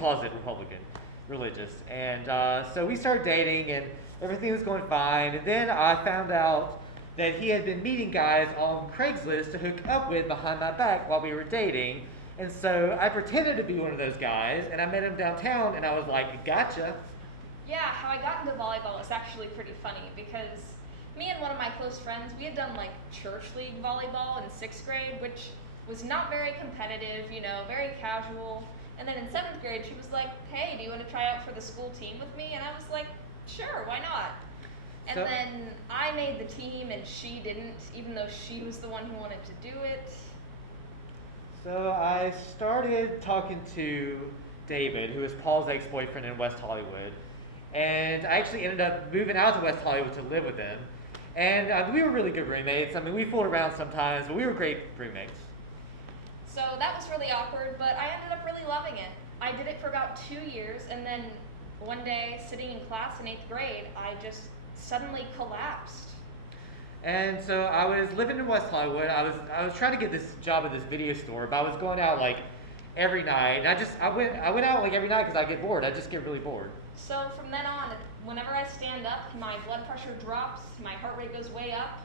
closet Republican, religious. And so we started dating, and everything was going fine. And then I found out that he had been meeting guys on Craigslist to hook up with behind my back while we were dating. And so I pretended to be one of those guys, and I met him downtown, and I was like, gotcha. Yeah, how I got into volleyball is actually pretty funny because me and one of my close friends, we had done like church league volleyball in 6th grade, which was not very competitive, you know, very casual. And then in 7th grade, she was like, hey, do you want to try out for the school team with me? And I was like, sure, why not? And then I made the team and she didn't, even though she was the one who wanted to do it. So I started talking to David, who was Paul's ex-boyfriend in West Hollywood. And I actually ended up moving out to West Hollywood to live with him. And we were really good roommates. I mean, we fooled around sometimes, but we were great roommates. So that was really awkward, but I ended up really loving it. I did it for about 2 years, and then one day, sitting in class in 8th grade, I just suddenly collapsed. And so I was living in West Hollywood. I was trying to get this job at this video store, but I was going out like every night. And I went out like every night because I get bored. I just get really bored. So from then on, whenever I stand up, my blood pressure drops, my heart rate goes way up.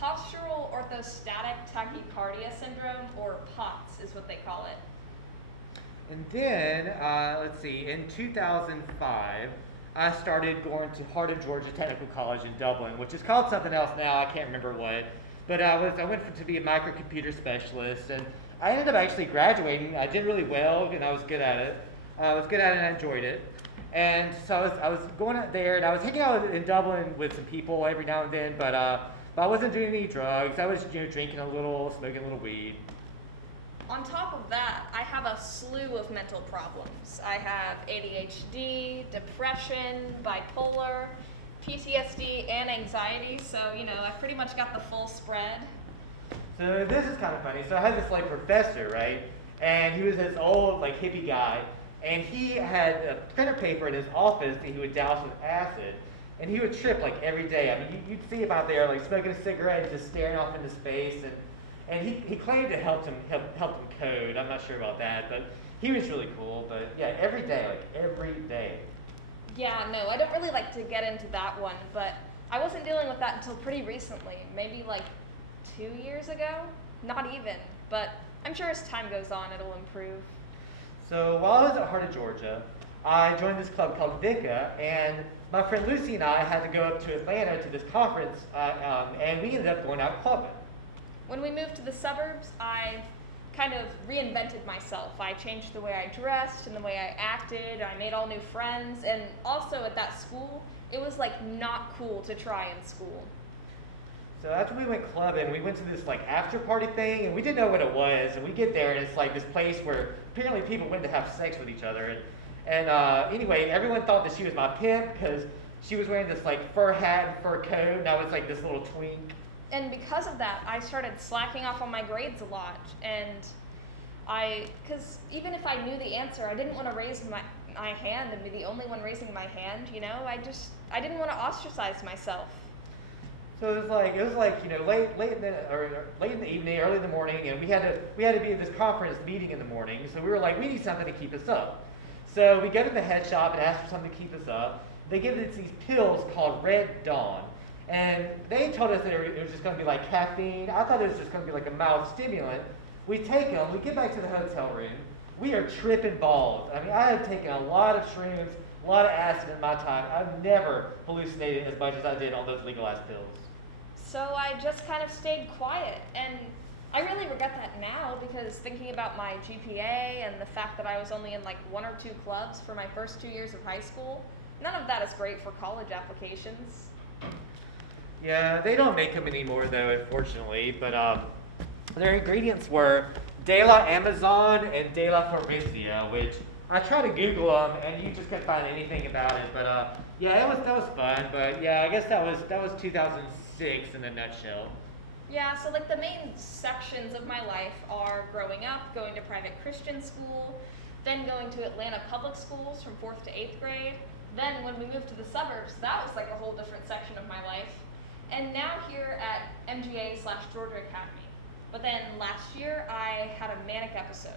Postural orthostatic tachycardia syndrome, or POTS is what they call it. And then, let's see, in 2005, I started going to Heart of Georgia Technical College in Dublin, which is called something else now, I can't remember what. But I went to be a microcomputer specialist, and I ended up actually graduating. I did really well, and I was good at it. I was good at it and I enjoyed it. And so I was going out there, and I was hanging out in Dublin with some people every now and then, but I wasn't doing any drugs. I was drinking a little, smoking a little weed. On top of that, I have a slew of mental problems. I have ADHD, depression, bipolar, PTSD, and anxiety, so, I pretty much got the full spread. So this is kind of funny. So I had this, professor, right? And he was this old, hippie guy, and he had a printer paper in his office that he would douse with acid, and he would trip, every day. I mean, you'd see him out there, smoking a cigarette and just staring off into space, and he claimed it helped him code. I'm not sure about that, but he was really cool. But yeah, every day, every day. Yeah, no, I don't really like to get into that one, but I wasn't dealing with that until pretty recently, maybe 2 years ago? Not even, but I'm sure as time goes on, it'll improve. So while I was at Heart of Georgia, I joined this club called VICA, and my friend Lucy and I had to go up to Atlanta to this conference, and we ended up going out clubbing. When we moved to the suburbs, I kind of reinvented myself. I changed the way I dressed and the way I acted. I made all new friends, and also at that school, it was not cool to try in school. So after we went clubbing, we went to this after party thing, and we didn't know what it was. And we get there, and it's this place where apparently people went to have sex with each other. And anyway, everyone thought that she was my pimp because she was wearing this fur hat and fur coat, and I was this little twink. And because of that, I started slacking off on my grades a lot. And because even if I knew the answer, I didn't want to raise my hand and be the only one raising my hand. I didn't want to ostracize myself. So it was late in the evening, early in the morning, and we had to be at this conference meeting in the morning. So we were we need something to keep us up. So we go to the head shop and ask for something to keep us up. They give us these pills called Red Dawn, and they told us that it was just going to be caffeine. I thought it was just going to be a mild stimulant. We take them. We get back to the hotel room. We are tripping balls. I mean, I have taken a lot of shrooms, a lot of acid in my time. I've never hallucinated as much as I did on those legalized pills. So I just kind of stayed quiet, and I really regret that now because thinking about my GPA and the fact that I was only in 1 or 2 clubs for my first 2 years of high school, none of that is great for college applications. Yeah, they don't make them anymore though, unfortunately, but their ingredients were De La Amazon and De La Farmacia, which I tried to Google them and you just couldn't find anything about it, but yeah, that was fun, but yeah, I guess that was 2006 in a nutshell. Yeah, so the main sections of my life are growing up, going to private Christian school, then going to Atlanta public schools from 4th to 8th grade. Then when we moved to the suburbs, that was a whole different section of my life. And now here at MGA/Georgia Academy. But then last year, I had a manic episode.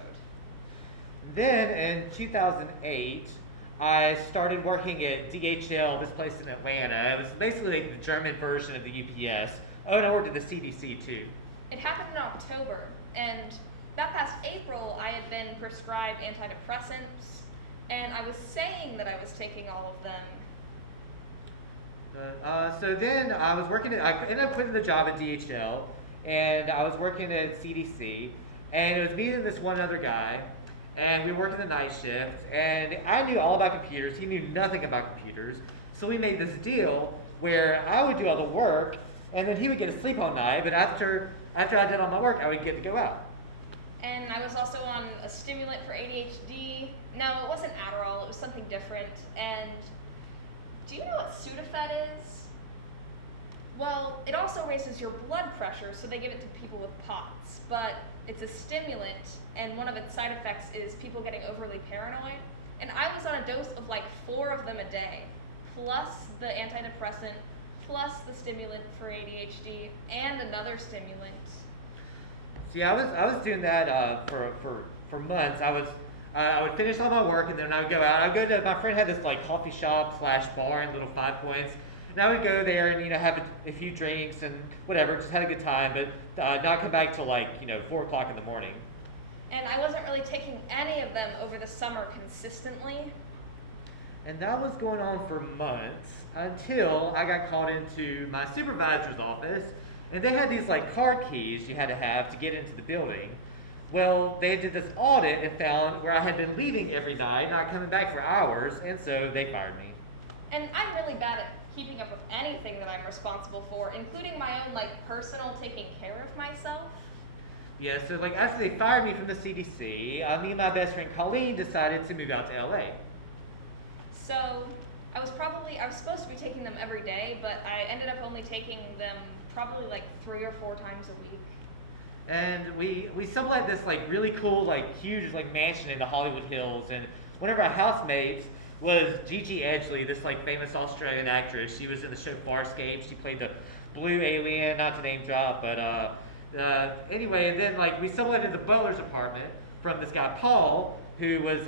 Then in 2008, I started working at DHL, this place in Atlanta. It was basically like the German version of the UPS. Oh, and I worked at the CDC too. It happened in October, and that past April, I had been prescribed antidepressants, and I was saying that I was taking all of them. So then I was working I ended up quitting the job at DHL, and I was working at CDC, and it was me and this one other guy, and we were working the night shift, and I knew all about computers. He knew nothing about computers, so we made this deal where I would do all the work, and then he would get to sleep all night, but after I did all my work, I would get to go out. And I was also on a stimulant for ADHD. No, it wasn't Adderall, it was something different. And do you know what Sudafed is? Well, it also raises your blood pressure, so they give it to people with POTS. But it's a stimulant, and one of its side effects is people getting overly paranoid. And I was on a dose of like 4 of them a day, plus the antidepressant, plus the stimulant for ADHD, and another stimulant. See, I was doing that for months. I would finish all my work, and then I would go out. My friend had this like coffee shop / bar in Little Five Points, and I would go there and have a few drinks and whatever, just had a good time, but not come back till 4 o'clock in the morning. And I wasn't really taking any of them over the summer consistently. And that was going on for months until I got called into my supervisor's office, and they had these like card keys you had to have to get into the building. Well, they did this audit and found where I had been leaving every night, not coming back for hours, and so they fired me. And I'm really bad at keeping up with anything that I'm responsible for, including my own personal taking care of myself. Yeah, so after they fired me from the CDC, me and my best friend Colleen decided to move out to LA. So I was supposed to be taking them every day, but I ended up only taking them probably 3 or 4 times a week. And we sublet this really cool, huge mansion in the Hollywood Hills, and one of our housemates was Gigi Edgley, this famous Australian actress. She was in the show Farscape. She played the blue alien, not to name drop, but anyway, and then we subletted the butler's apartment from this guy Paul, who was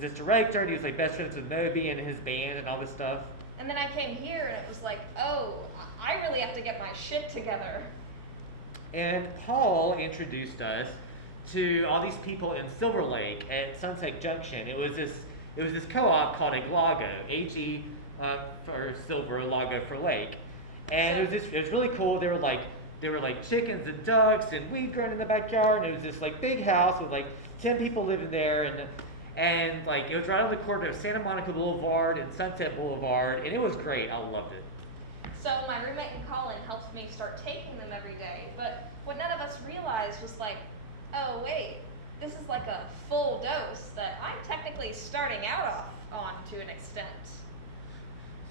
this director, and he was best friends with Moby and his band and all this stuff. And then I came here, and it was oh, I really have to get my shit together. And Paul introduced us to all these people in Silver Lake at Sunset Junction. It was this co-op called Aglago, AG for silver, Lago for lake, and it was really cool. There were chickens and ducks and weed growing in the backyard, and it was this big house with 10 people living there, and it was right on the corner of Santa Monica Boulevard and Sunset Boulevard, and it was great. I loved it. So my roommate and Colin helped me start taking them every day, but what none of us realized was oh wait, this is a full dose that I'm technically starting out on to an extent.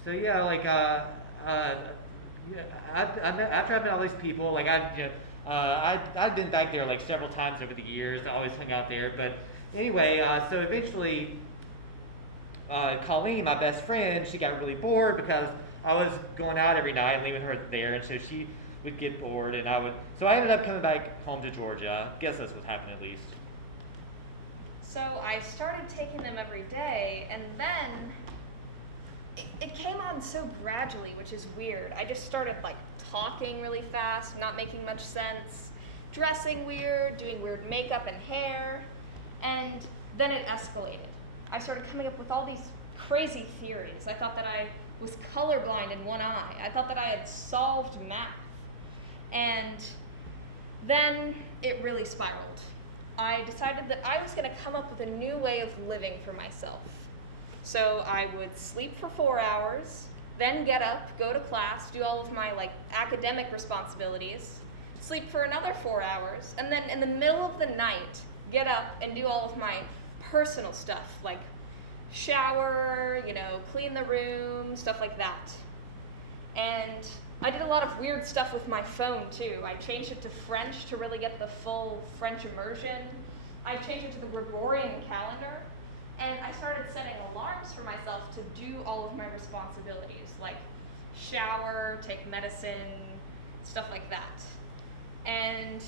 So yeah, after I met all these people, I'd been back there several times over the years. I always hung out there, but anyway, so eventually, Colleen, my best friend, she got really bored because I was going out every night and leaving her there, and so she would get bored, and so I ended up coming back home to Georgia. I guess that's what happened at least. So I started taking them every day, and then it came on so gradually, which is weird. I just started talking really fast, not making much sense, dressing weird, doing weird makeup and hair, and then it escalated. I started coming up with all these crazy theories. I thought that I was colorblind in one eye. I thought that I had solved math. And then it really spiraled. I decided that I was going to come up with a new way of living for myself. So I would sleep for 4 hours, then get up, go to class, do all of my academic responsibilities, sleep for another 4 hours, and then in the middle of the night, get up and do all of my personal stuff, shower, clean the room, stuff like that. And I did a lot of weird stuff with my phone too. I changed it to French to really get the full French immersion. I changed it to the Gregorian calendar, and I started setting alarms for myself to do all of my responsibilities, like shower, take medicine, stuff like that. And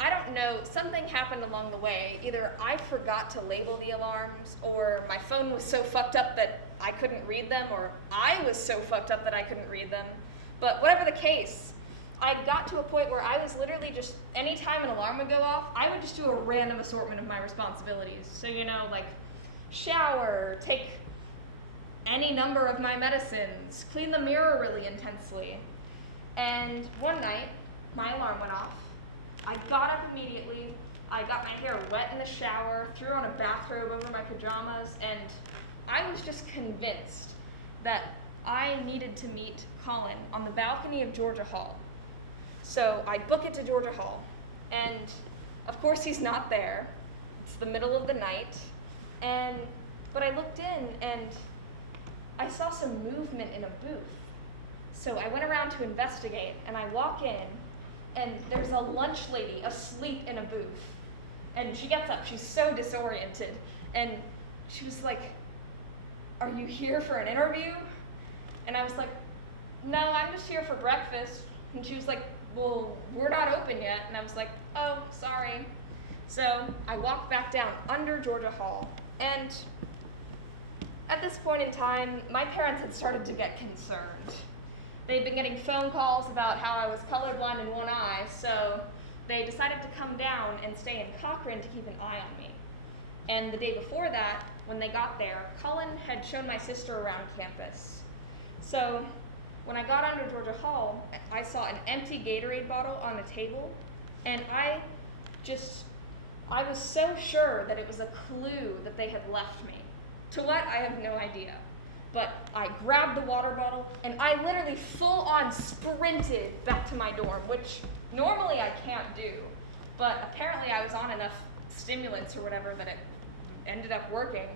I don't know, something happened along the way. Either I forgot to label the alarms, or my phone was so fucked up that I couldn't read them, or I was so fucked up that I couldn't read them. But whatever the case, I got to a point where I was literally just, anytime an alarm would go off, I would just do a random assortment of my responsibilities. So, like shower, take any number of my medicines, clean the mirror really intensely. And one night, my alarm went off. I got up immediately. I got my hair wet in the shower, threw on a bathrobe over my pajamas, and I was just convinced that I needed to meet Colin on the balcony of Georgia Hall. So I book it to Georgia Hall, and of course he's not there. It's the middle of the night, but I looked in and I saw some movement in a booth. So I went around to investigate, and I walk in, and there's a lunch lady asleep in a booth. And she gets up, she's so disoriented, and she was like, "Are you here for an interview?" And I was like, "No, I'm just here for breakfast." And she was like, "Well, we're not open yet." And I was like, "Oh, sorry." So I walked back down under Georgia Hall, and at this point in time, my parents had started to get concerned. They'd been getting phone calls about how I was colorblind in one eye, so they decided to come down and stay in Cochran to keep an eye on me. And the day before that, when they got there, Colin had shown my sister around campus. So when I got under Georgia Hall, I saw an empty Gatorade bottle on a table, and I was so sure that it was a clue that they had left me. To what, I have no idea. But I grabbed the water bottle, and I literally full-on sprinted back to my dorm, which normally I can't do. But apparently I was on enough stimulants or whatever that it ended up working.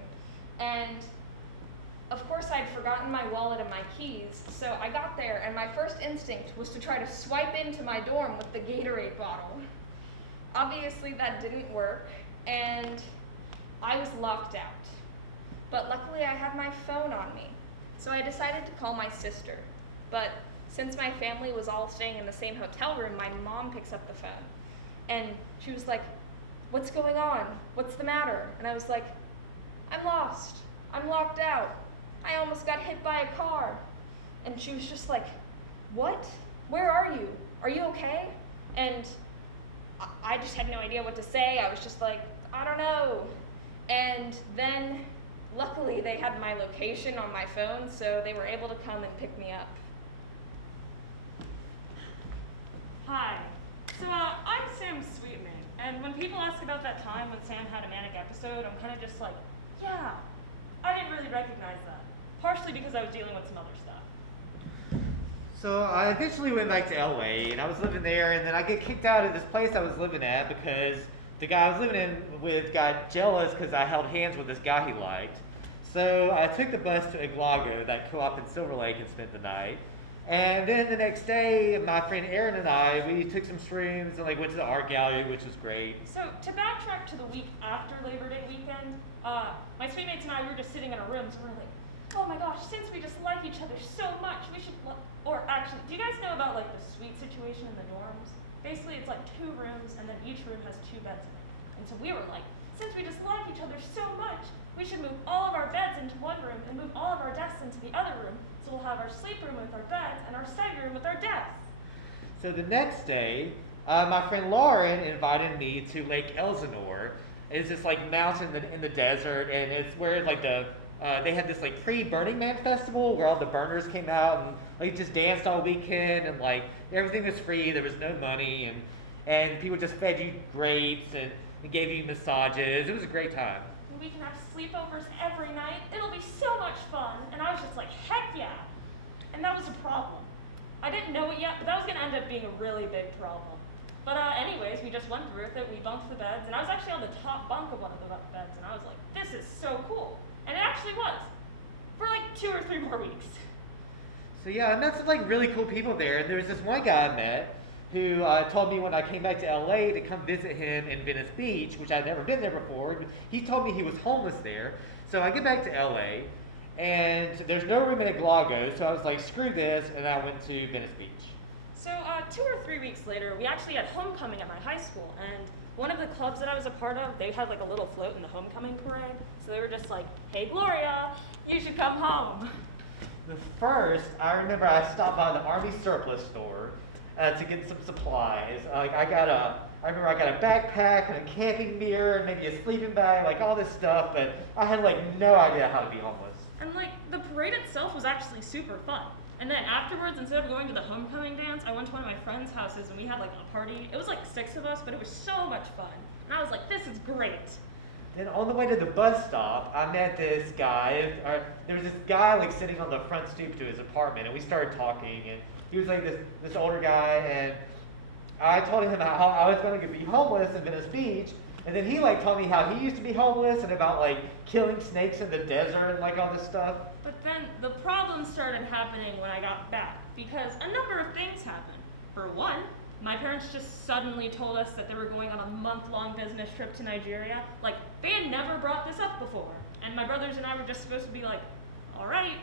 And of course I'd forgotten my wallet and my keys, so I got there, and my first instinct was to try to swipe into my dorm with the Gatorade bottle. Obviously that didn't work, and I was locked out. But luckily I had my phone on me, so I decided to call my sister. But since my family was all staying in the same hotel room, my mom picks up the phone. And she was like, "What's going on? What's the matter?" And I was like, "I'm lost. I'm locked out. I almost got hit by a car." And she was just like, "What? Where are you? Are you okay?" And I just had no idea what to say. I was just like, "I don't know." And then luckily they had my location on my phone, so they were able to come and pick me up. Hi. So I'm Sam Sweetman, and when people ask about that time when Sam had a manic episode, I'm kind of just like, yeah, I didn't really recognize that. Partially because I was dealing with some other stuff. So I eventually went back to LA, and I was living there, and then I get kicked out of this place I was living at because the guy I was living in with got jealous because I held hands with this guy he liked. So I took the bus to Iglago, that co-op in Silver Lake, and spent the night. And then the next day, my friend Aaron and I, we took some shrooms and went to the art gallery, which was great. So to backtrack to the week after Labor Day weekend, my sweet mates and I were just sitting in our rooms, and we're like, "Oh my gosh, since we just like each other so much, we should," or actually, do you guys know about the suite situation in the dorms? Basically, it's 2 rooms, and then each room has 2 beds in it. And so we were like, since we just like each other so much, we should move all of our beds into one room and move all of our desks into the other room, so we'll have our sleep room with our beds and our study room with our desks. So the next day, my friend Lauren invited me to Lake Elsinore. It's this mountain in the desert, and it's where they had this pre-Burning Man festival where all the burners came out and just danced all weekend, and everything was free. There was no money, and people just fed you grapes and gave you massages. It was a great time. We can have sleepovers every night. It'll be so much fun. And I was just like, heck yeah. And that was a problem. I didn't know it yet, but that was going to end up being a really big problem. But anyways, we just went through with it. We bunked the beds, and I was actually on the top bunk of one of the beds, and I was like, this is so cool. And it actually was. For 2 or 3 more weeks. So yeah, I met some really cool people there. And there was this one guy I met who told me when I came back to LA to come visit him in Venice Beach, which I'd never been there before. He told me he was homeless there. So I get back to LA, and there's no room in Iglago, so I was like, screw this, and I went to Venice Beach. So 2 or 3 weeks later, we actually had homecoming at my high school, and one of the clubs that I was a part of, they had like a little float in the homecoming parade. So they were just like, "Hey Gloria, you should come home." The first, I remember I stopped by the Army surplus store to get some supplies. I remember I got a backpack and a camping mirror and maybe a sleeping bag, like all this stuff, but I had like no idea how to be homeless. And like the parade itself was actually super fun. And then afterwards, instead of going to the homecoming dance, I went to one of my friends' houses and we had like a party. It was like 6 of us, but it was so much fun. And I was like, this is great. Then on the way to the bus stop, I met this guy. There was this guy like sitting on the front stoop to his apartment, and we started talking. And he was like this older guy, and I told him how I was going to be homeless in Venice Beach. And then he like told me how he used to be homeless and about like killing snakes in the desert and like all this stuff. But then the problem started happening when I got back, because a number of things happened. For one, my parents just suddenly told us that they were going on a month-long business trip to Nigeria. Like, they had never brought this up before. And my brothers and I were just supposed to be like, all right.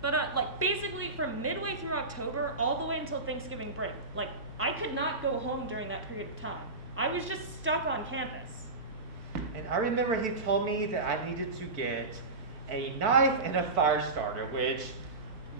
But like basically from midway through October all the way until Thanksgiving break, like I could not go home during that period of time. I was just stuck on campus. And I remember he told me that I needed to get a knife and a fire starter, which,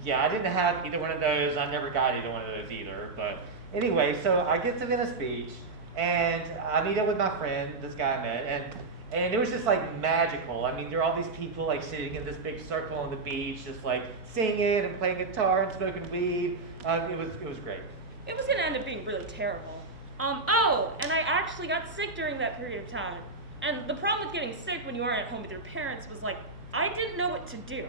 yeah, I didn't have either one of those. I never got either one of those either. But anyway, so I get to Venice Beach, and I meet up with my friend, this guy I met, and it was just like magical. I mean, there are all these people like sitting in this big circle on the beach, just like singing and playing guitar and smoking weed. It was great. It was gonna end up being really terrible. And I actually got sick during that period of time. And the problem with getting sick when you aren't at home with your parents was like, I didn't know what to do.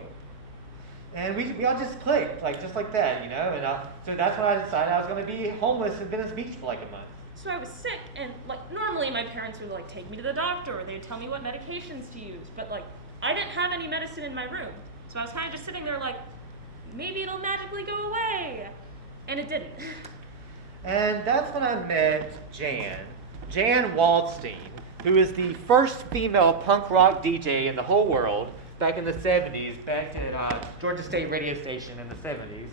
And we all just clicked, like just like that, you know. And so that's when I decided I was going to be homeless in Venice Beach for like a month. So I was sick, and like normally my parents would like take me to the doctor, or they'd tell me what medications to use. But like I didn't have any medicine in my room, so I was kind of just sitting there like, maybe it'll magically go away, and it didn't. And that's when I met Jan Waldstein, who is the first female punk rock DJ in the whole world back in the 70s, back at Georgia State radio station in the 70s.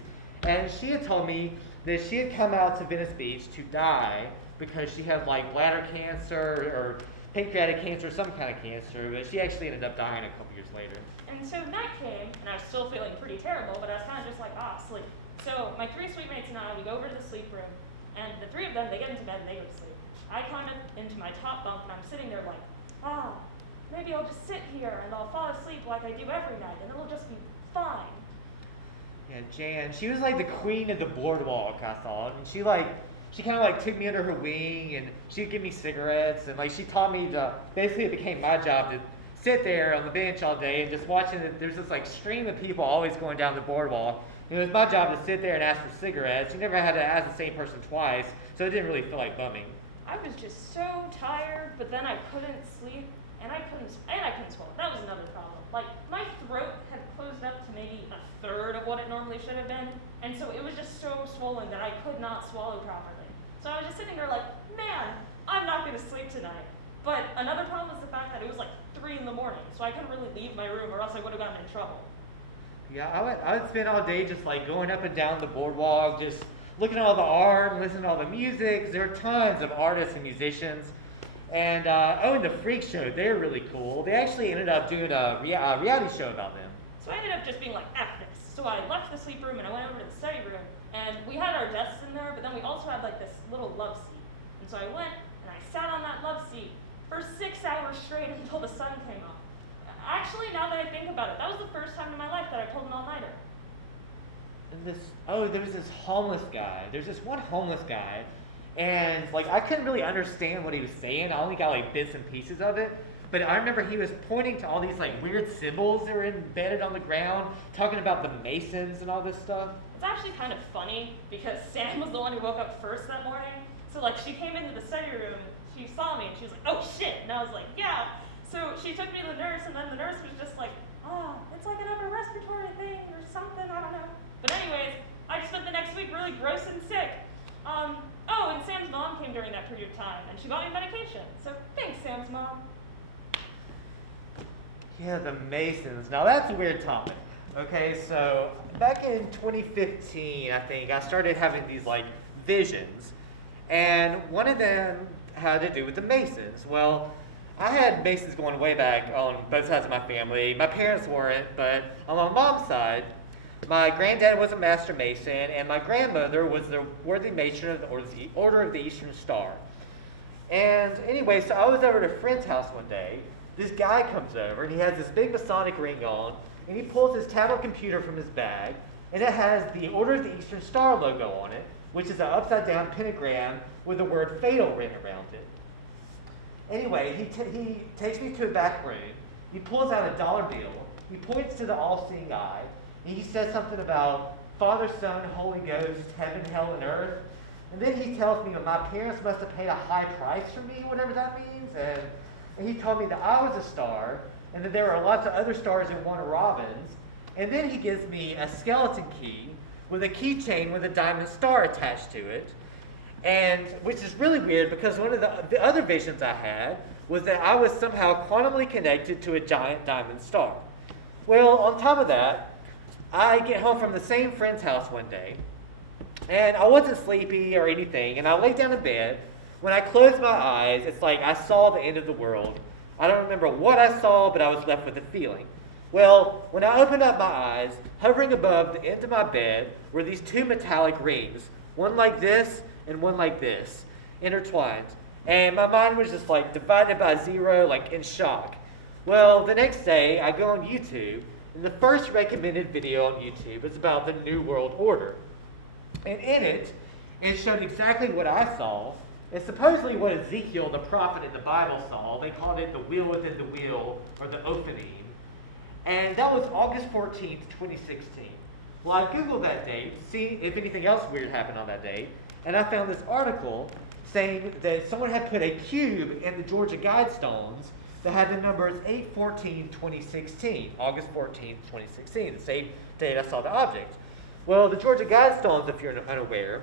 And she had told me that she had come out to Venice Beach to die because she had like bladder cancer or pancreatic cancer, some kind of cancer, but she actually ended up dying a couple years later. And so night came, and I was still feeling pretty terrible, but I was kind of just like, sleep. So my 3 suite mates and I, we go over to the sleep room, and the 3 of them, they get into bed and they go to sleep. I climb up into my top bunk, and I'm sitting there like, maybe I'll just sit here and I'll fall asleep like I do every night, and it'll just be fine. Yeah, Jan, she was like the queen of the boardwalk, I thought. And she kind of like took me under her wing, and she'd give me cigarettes, and like she taught me basically it became my job to sit there on the bench all day and just watching there's this like stream of people always going down the boardwalk. It was my job to sit there and ask for cigarettes. You never had to ask the same person twice, so it didn't really feel like bumming. I was just so tired, but then I couldn't sleep, and I couldn't swallow. That was another problem. Like, my throat had closed up to maybe a third of what it normally should have been, and so it was just so swollen that I could not swallow properly. So I was just sitting there like, man, I'm not gonna sleep tonight. But another problem was the fact that it was like 3 in the morning, so I couldn't really leave my room or else I would have gotten in trouble. Yeah, I would spend all day just like going up and down the boardwalk, just looking at all the art and listening to all the music. There are tons of artists and musicians. And and the Freak Show, they're really cool. They actually ended up doing a reality show about them. So I ended up just being like, F this. So I left the sleep room and I went over to the study room, and we had our desks in there, but then we also had like this little love seat. And so I went and I sat on that love seat for 6 hours straight until the sun came up. Actually, now that I think about it, that was the first time in my life that I pulled an all-nighter. And there was this homeless guy. There's this one homeless guy, and like I couldn't really understand what he was saying. I only got like bits and pieces of it. But I remember he was pointing to all these like weird symbols that were embedded on the ground, talking about the Masons and all this stuff. It's actually kind of funny because Sam was the one who woke up first that morning. So like she came into the study room, she saw me, and she was like, oh shit, and I was like, yeah. So she took me to the nurse, and then the nurse was just like, it's like an upper respiratory thing or something, I don't know. But anyways, I spent the next week really gross and sick. And Sam's mom came during that period of time, and she bought me medication. So thanks, Sam's mom. Yeah, the Masons. Now that's a weird topic. Okay, so back in 2015, I think, I started having these like visions, and one of them had to do with the Masons. Well, I had Masons going way back on both sides of my family. My parents weren't, but on my mom's side, my granddad was a master Mason, and my grandmother was the worthy matron of the Order of the Eastern Star. And anyway, so I was over at a friend's house one day. This guy comes over, and he has this big Masonic ring on, and he pulls his tablet computer from his bag, and it has the Order of the Eastern Star logo on it, which is an upside-down pentagram with the word fatal written around it. Anyway, he takes me to a back room. He pulls out a dollar bill. He points to the all-seeing eye, and he says something about Father, Son, Holy Ghost, heaven, hell, and earth. And then he tells me that my parents must have paid a high price for me, whatever that means. And he told me that I was a star, and that there are lots of other stars in one of Robin's. And then he gives me a skeleton key with a keychain with a diamond star attached to it. And which is really weird because one of the other visions I had was that I was somehow quantumly connected to a giant diamond star. Well, on top of that, I get home from the same friend's house one day, and I wasn't sleepy or anything, and I lay down in bed. When I closed my eyes, it's like I saw the end of the world. I don't remember what I saw, but I was left with a feeling. Well, when I opened up my eyes, hovering above the end of my bed were these two metallic rings, one like this and one like this, intertwined. And my mind was just like divided by zero, like in shock. Well, the next day I go on YouTube, and the first recommended video on YouTube is about the New World Order. And in it, it showed exactly what I saw. It's supposedly what Ezekiel, the prophet in the Bible, saw. They called it the wheel within the wheel, or the Ophanim. And that was August 14th, 2016. Well, I Googled that date to see if anything else weird happened on that day, and I found this article saying that someone had put a cube in the Georgia Guidestones that had the numbers 8/14/2016, August 14th, 2016, the same date I saw the object. Well, the Georgia Guidestones, if you're unaware,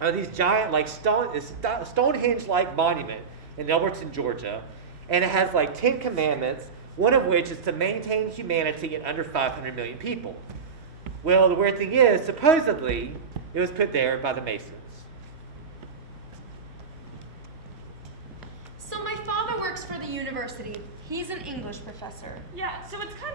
are these giant, like Stonehenge-like monument in Elberton, Georgia, and it has like 10 commandments, one of which is to maintain humanity in under 500 million people. Well, the weird thing is, supposedly, it was put there by the Masons. So my father works for the university. He's an English professor. Yeah, so it's kind of